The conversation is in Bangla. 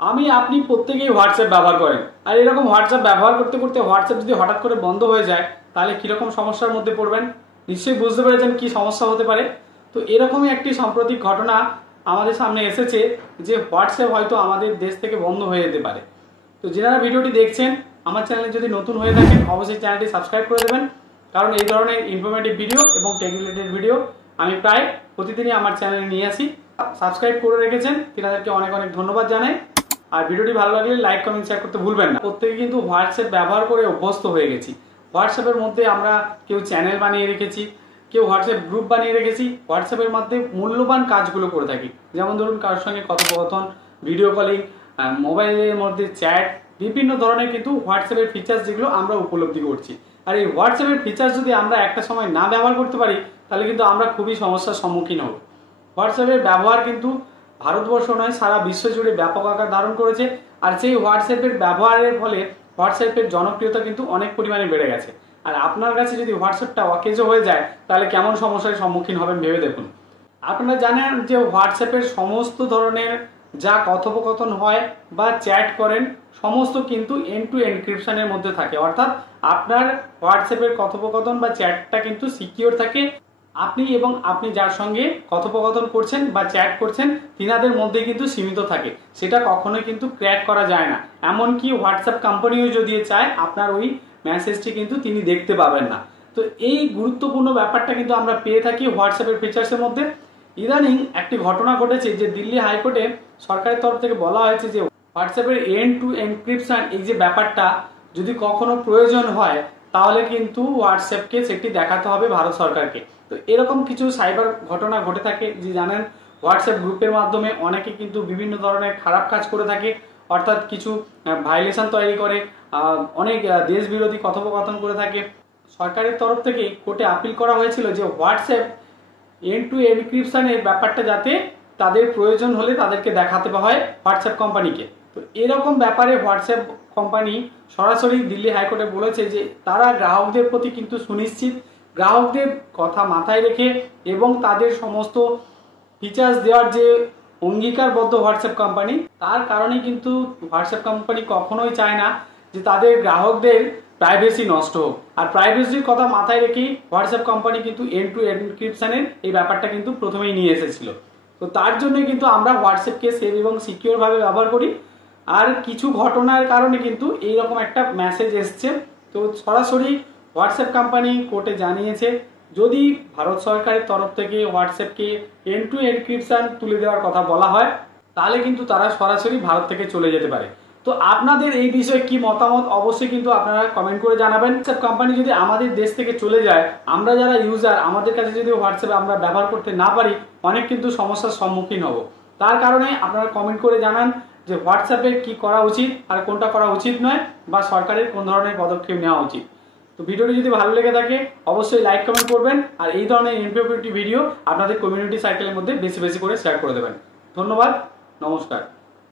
আমি আপনি প্রত্যেকেই হোয়াটসঅ্যাপ ব্যবহার করেন, আর এরকম হোয়াটসঅ্যাপ ব্যবহার করতে করতে হোয়াটসঅ্যাপ যদি হঠাৎ করে বন্ধ হয়ে যায় তাহলে কিরকম সমস্যার মধ্যে পড়বেন নিশ্চয়ই বুঝতে পেরেছেন কি সমস্যা হতে পারে। তো এরকমই একটি সাম্প্রতিক ঘটনা আমাদের সামনে এসেছে যে হোয়াটসঅ্যাপ হয়তো আমাদের দেশ থেকে বন্ধ হয়ে যেতে পারে। তো যারা ভিডিওটি দেখছেন আমার চ্যানেলে যদি নতুন হয়ে থাকেন অবশ্যই চ্যানেলটি সাবস্ক্রাইব করে দেবেন, কারণ এই ধরনের ইনফরমেটিভ ভিডিও এবং টেক রিলেটেড ভিডিও আমি প্রায় প্রতিদিনই আমার চ্যানেলে নিয়ে আসি। সাবস্ক্রাইব করে রেখেছেন তিনাদেরকে অনেক অনেক ধন্যবাদ জানাই। আর ভিডিওটি ভালো লাগলে লাইক কমেন্ট শেয়ার করতে ভুলবেন না। প্রত্যেকে কিন্তু হোয়াটসঅ্যাপ ব্যবহার করে অভ্যস্ত হয়ে গেছি। হোয়াটসঅ্যাপের মধ্যে আমরা কেউ চ্যানেল বানিয়ে রেখেছি, কেউ হোয়াটসঅ্যাপ গ্রুপ বানিয়ে রেখেছি, হোয়াটসঅ্যাপের মধ্যে মূল্যবান কাজগুলো করে থাকি। যেমন ধরুন কারোর সঙ্গে কথোপকথন, ভিডিও কলিং, মোবাইলের মধ্যে চ্যাট, বিভিন্ন ধরনের কিন্তু হোয়াটসঅ্যাপের ফিচার্স যেগুলো আমরা উপলব্ধি করছি। আর এই হোয়াটসঅ্যাপের ফিচার্স যদি আমরা একটা সময় না ব্যবহার করতে পারি তাহলে কিন্তু আমরা খুবই সমস্যার সম্মুখীন হব। হোয়াটসঅ্যাপের ব্যবহার কিন্তু ভারতবর্ষ নয় সারা বিশ্ব জুড়ে ব্যাপক আকার ধারণ করেছে। আর সেই হোয়াটসঅ্যাপের ব্যবহারের ফলে হোয়াটসঅ্যাপের জনপ্রিয়তা কিন্তু অনেক পরিমাণে বেড়ে গেছে। আর আপনার কাছে যদি হোয়াটসঅ্যাপটা অকেজো হয়ে যায় তাহলে কেমন সমস্যার সম্মুখীন হবেন ভেবে দেখুন। আপনারা জানেন যে হোয়াটসঅ্যাপের সমস্ত ধরনের যা কথোপকথন হয় বা চ্যাট করেন সমস্ত কিন্তু এন্ড টু এনক্রিপশনের মধ্যে থাকে, অর্থাৎ আপনার হোয়াটসঅ্যাপের কথোপকথন বা চ্যাটটা কিন্তু সিকিউর থাকে। আপনি এবং আপনি যার সঙ্গে কথোপকথন করছেন বা চ্যাট করছেন তিনাদের মধ্যে কিন্তু সীমিত থাকে, সেটা কখনোই কিন্তু ক্র্যাক করা যায় না। এমনকি হোয়াটসঅ্যাপ কোম্পানিও যদি চায় আপনার ওই মেসেজটি কিন্তু তিনি দেখতে পাবেন না। তো এই গুরুত্বপূর্ণ ব্যাপারটা কিন্তু আমরা পেয়ে থাকি হোয়াটসঅ্যাপের ফিচার্সের মধ্যে। ইদানিং একটি ঘটনা ঘটেছে যে দিল্লি হাইকোর্টে সরকারের তরফ থেকে বলা হয়েছে যে হোয়াটসঅ্যাপের এন্ড টু এনক্রিপশন এই যে ব্যাপারটা যদি কখনো প্রয়োজন হয় তাহলে কিন্তু হোয়াটসঅ্যাপকে সেটি দেখাতে হবে ভারত সরকারকে। তো এরকম কিছু সাইবার ঘটনা ঘটে থাকে যে জানেন হোয়াটসঅ্যাপ গ্রুপের মাধ্যমে অনেকে কিন্তু বিভিন্ন ধরনের খারাপ কাজ করে থাকে, অর্থাৎ কিছু ভাইলেশন তৈরি করে, অনেক দেশ বিরোধী কথোপকথন করে থাকে। সরকারের তরফ থেকে কোর্টে আপিল করা হয়েছিল যে হোয়াটসঅ্যাপ এন্ড টু এনক্রিপশনের ব্যাপারটা যাতে তাদের প্রয়োজন হলে তাদেরকে দেখাতে হয় হোয়াটসঅ্যাপ কোম্পানিকে। তো এরকম ব্যাপারে হোয়াটসঅ্যাপ কোম্পানি সরাসরি দিল্লি হাইকোর্টে বলেছে যে তারা গ্রাহকদের প্রতি কিন্তু সুনিশ্চিত, গ্রাহকদের কথা মাথায় রেখে এবং তাদের সমস্ত ফিচার্স দেওয়ার যে অঙ্গীকারবদ্ধ হোয়াটসঅ্যাপ কোম্পানি, তার কারণে কিন্তু হোয়াটসঅ্যাপ কোম্পানি কখনোই চায় না যে তাদের গ্রাহকদের প্রাইভেসি নষ্ট হোক। আর প্রাইভেসির কথা মাথায় রেখেই হোয়াটসঅ্যাপ কোম্পানি কিন্তু এন্ড টু এনক্রিপশনের এই ব্যাপারটা কিন্তু প্রথমেই নিয়ে এসেছিল। তো তার জন্যই কিন্তু আমরা হোয়াটসঅ্যাপকে সেফ এবং সিকিউরভাবে ব্যবহার করি। আর কিছু ঘটনার কারণে কিন্তু এইরকম একটা মেসেজ এসছে। তো সরাসরি হোয়াটসঅ্যাপ কোম্পানি কোর্টে জানিয়েছে যদি ভারত সরকারের তরফ থেকে হোয়াটসঅ্যাপকে এন্ড টু এনক্রিপশন তুলে দেওয়ার কথা বলা হয় তাহলে কিন্তু তারা সরাসরি ভারত থেকে চলে যেতে পারে। তো আপনাদের এই বিষয়ে কি মতামত অবশ্যই কিন্তু আপনারা কমেন্ট করে জানাবেন। হোয়াটসঅ্যাপ কোম্পানি যদি আমাদের দেশ থেকে চলে যায়, আমরা যারা ইউজার আমাদের কাছে যদি হোয়াটসঅ্যাপ আমরা ব্যবহার করতে না পারি অনেক কিন্তু সমস্যার সম্মুখীন হব। তার কারণে আপনারা কমেন্ট করে জানান যে হোয়াটসঅ্যাপে কি করা উচিত আর কোনটা করা উচিত নয়, বা সরকারের কোন ধরনের পদক্ষেপ নেওয়া উচিত। তো ভিডিওটি যদি ভালো লেগে থাকে অবশ্যই লাইক কমেন্ট করবেন, আর এই ধরনের ইনফরমেটিভ ভিডিও আপনাদের কমিউনিটি সার্কেলের মধ্যে বেশি বেশি করে শেয়ার করে দেবেন। ধন্যবাদ, নমস্কার।